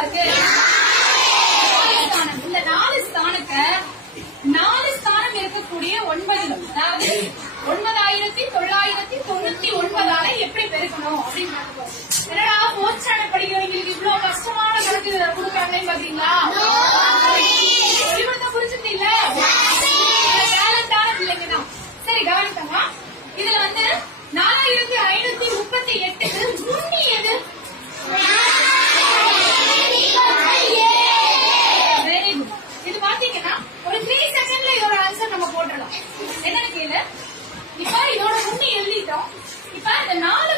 இருக்கு? இந்த 4 ஸ்தானத்தை 4 ஸ்தானம் இருக்கக்கூடிய 9, அதாவது 9999 எப்படி பெருக்கணும் அப்படின்னு பார்க்க. என்னடா ஃபோர்த் ஸ்டாண்டர்ட் படிக்கிறவங்களுக்கு இவ்வளவு கஷ்டமான கணக்கு கொடுக்காங்கன்னு பாத்தீங்களா? சொல்லிக் புரிஞ்சுட்டீங்கள? டேலண்டான பிள்ளைங்க தான். சரி கவனிக்கங்க. இதுல வந்து 4538க்கு முன்னி எது? Very good. இது பாத்தீங்கன்னா ஒரு 3 செகண்ட்ல இதோட ஆன்சர் நம்ம போட்டுடலாம். என்னன்னு கேளு. இப்ப இதோட முன்னி எழுதிட்டோம். இப்ப இந்த 4